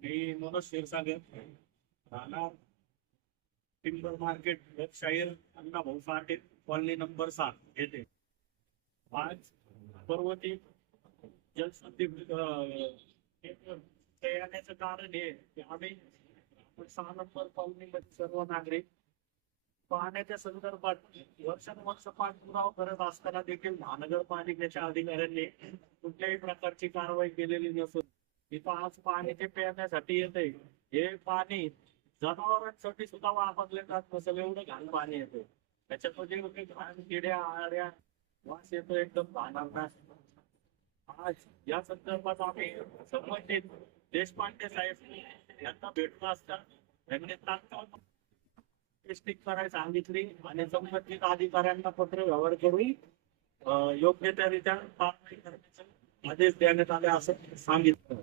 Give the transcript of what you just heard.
मी मनोज क्षीरसागर राहणार timber market वेबशाहीर Anna Bhau Sathe colony number सात येथे आज पर्वती जलसंधी अं, येण्याचं कारण हे की आम्ही सहा नंबर कॉलनीमध्ये सर्व नागरिक पाण्याच्या संदर्भात वर्षानुवर्ष पाठपुरावा करत असताना देखील महानगरपालिकेच्या अधिकाऱ्यांनी कुठल्याही प्रकारची कारवाई केलेली नसून इथं आज पाणी ते पिण्यासाठी येते. हे पाणी जनावरांसाठी सुद्धा वापरले जात नसेल एवढं घाण पाणी येते. त्याच्यामध्ये घाण किड्या आळ्या वास येतो एकदम घाणांना आज या संदर्भात आम्ही संबंधित देशपांडे साहेब यांना भेटलो असता त्यांनी तात्काळ टेस्टिंग करायला सांगितली आणि संबंधित अधिकाऱ्यांना पत्र व्यवहार करून योग्य त्या रीत्या कारवाई करण्याचे आदेश देण्यात आले असं सांगितलं.